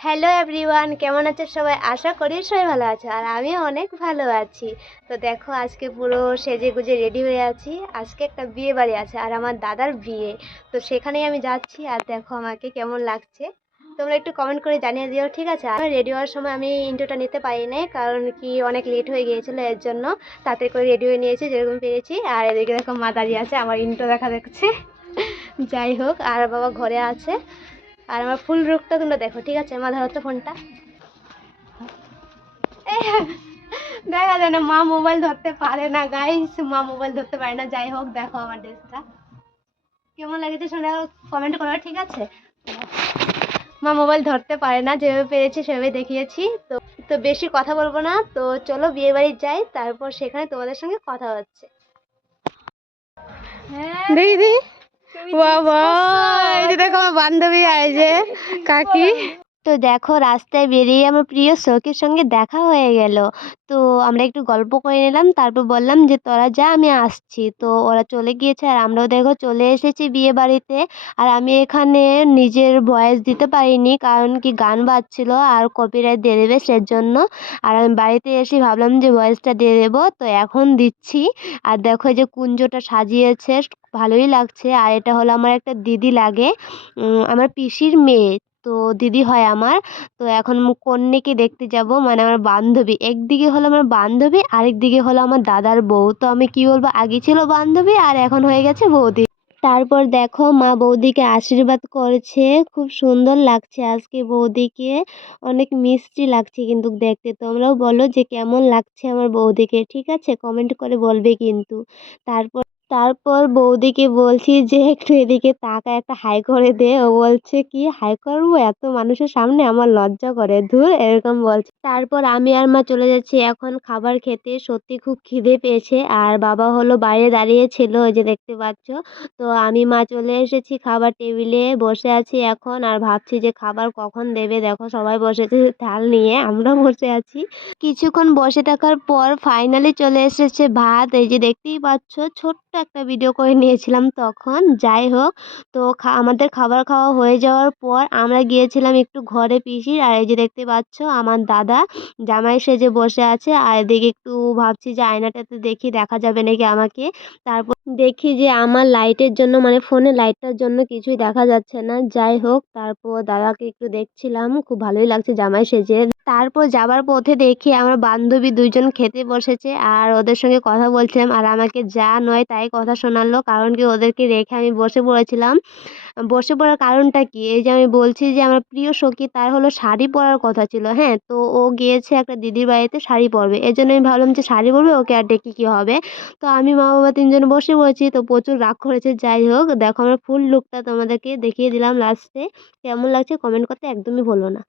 Hello everyone কেমন আছে সবাই? আশা করি সবাই ভালো আছে, আর আমি অনেক ভালো আছি। তো দেখো, আজকে পুরো সেজে গুজে রেডি হয়ে আছি। আজকে একটা বিয়ে বাড়ি আছে, আর আমার দাদার বিয়ে। তো সেখানেই আমি যাচ্ছি, আর দেখো আমাকে কেমন লাগছে। তোমরা একটু কমেন্ট করে জানিয়ে দিও, ঠিক আছে? আর রেডি হওয়ার সময় আমি ইন্টোটা নিতে পারি নাই, কারণ কি অনেক লেট হয়ে গিয়েছিল, এর জন্য তাতে করে রেডি হয়ে নিয়েছি, যেরকম পেরেছি। আর এদিকে দেখো মা দাঁড়িয়ে আছে, আমার ইন্টো দেখা দেখছে যাই হোক, আর বাবা ঘরে আছে। আর আমার ফুল রূপটা তোমরা দেখো ঠিক আছে? মা ধরো তো ফোনটা। দেখা যায় না মা মোবাইল ধরতে পারে না গাইস মা মোবাইল ধরতে পারে না যাই হোক দেখো আমার ড্রেসটা। কেমন লাগেছে শোনা কমেন্ট করো ঠিক আছে? মা মোবাইল ধরতে পারে না যেভাবে পেরেছি সেভাবে দেখিয়েছি। তো তো বেশি কথা বলব না। তো চলো বিয়ে বাড়ি যাই তারপর সেখানে তোমাদের সঙ্গে কথা হচ্ছে। দেখি দেখি। বাবা আয় যে বান্ধবী কাকি। তো দেখো রাস্তায় বেরিয়ে আমার প্রিয় সখীর সঙ্গে দেখা হয়ে গেল। তো আমরা একটু গল্প করে নিলাম, তারপর বললাম যে, তোরা যা, আমি আসছি। তো ওরা চলে গিয়েছে আর আমরাও দেখো চলে এসেছি বিয়ে বাড়িতে। আর আমি এখানে নিজের ভয়েস দিতে পারিনি, কারণ কি গান বাজছিল আর কপিরাইট দিয়ে দেবে সের জন্য আর আমি বাড়িতে এসে ভাবলাম যে ভয়েসটা দিয়ে দেবো। তো এখন দিচ্ছি। আর দেখো যে কুঞ্জটা সাজিয়েছে, ভালোই লাগছে। আর এটা হলো আমার একটা দিদি লাগে। আমার পিসির মেয়ে। তো দিদি হয় আমার। তো এখন কন্যাকে দেখতে যাব। মানে আমার বান্ধবী। একদিকে হলো আমার বান্ধবী আরেক দিকে হলো আমার দাদার বউ। তো আমি কি বলব, আগে ছিল বান্ধবী আর এখন হয়ে গেছে বৌদি। তারপর দেখো মা বৌদিকে আশীর্বাদ করছে। খুব সুন্দর লাগছে আজকে বৌদিকে। অনেক মিষ্টি লাগছে কিন্তু দেখতে। তোমরাও বলো যে কেমন লাগছে আমার বৌদিকে। ঠিক আছে? কমেন্ট করে বলবে কিন্তু। তারপর তারপর বৌদিকে বলছি যে, একটু এদিকে তাকা, একটা হাই করে দে। ও বলছে, কি হাই করব? এত মানুষের সামনে আমার লজ্জা করে, ধুর। এরকম বলছে। তারপর আমি আর মা চলে যাচ্ছি। এখন খাবার খেতে সত্যি খুব খিদে পেয়েছে। আর বাবা হলো বাইরে দাঁড়িয়ে ছিল, ওই যে দেখতে পাচ্ছ। তো আমি মা চলে এসেছি খাবার টেবিলে, বসে আছি এখন। আর ভাবছি যে খাবার কখন দেবে? দেখো, সবাই বসেছে থাল নিয়ে, আমরাও বসে আছি। কিছুক্ষণ বসে থাকার পর ফাইনালি চলে এসেছে ভাত। এই যে দেখতেই পাচ্ছ, ছোট্ট একটা ভিডিও করে নিয়েছিলাম তখন। যাই হোক, তো আমাদের খাবার খাওয়া হয়ে যাওয়ার পর আমরা গিয়েছিলাম একটু ঘরে পিসির। আর এই যে দেখতে পাচ্ছ, আমার দাদা জামাই সেজে বসে আছে। আর এদিকে একটু ভাবছি যে আয়নাটাতে দেখি, দেখা যাবে নাকি আমাকে। তারপর দেখি যে আমার লাইটের জন্য মানে ফোনে লাইটটার জন্য কিছুই দেখা যাচ্ছে না। যাই হোক, তারপর দাদাকে একটু দেখছিলাম। খুব ভালোই লাগছে জামাই সেজে। তারপর যাবার পথে দেখি আমার বান্ধবী দুইজন খেতে বসেছে আর ওদের সঙ্গে কথা বলছিলাম আর আমাকে যা নয় তাই কথা শোনালো, কারণ কি ওদেরকে রেখে আমি বসে পড়েছিলাম। বসে পড়ার কারণটা কি? এই যে আমি বলছি যে আমার প্রিয় সখী তার হলো শাড়ি পরার কথা ছিল হ্যাঁ? তো ও গিয়েছে একটা দিদির বাড়িতে শাড়ি পরবে। এই জন্য আমি ভাবলাম যে শাড়ি পরবে, ওকে আর ডেকে কী হবে। তো আমি মা বাবা তিনজন বসে পড়েছি, তো প্রচুর রাগ করেছে। যাই হোক, দেখো আমার ফুল লুকটা তোমাদেরকে দেখিয়ে দিলাম লাস্টে কেমন লাগছে কমেন্ট করতে একদমই ভুলো না।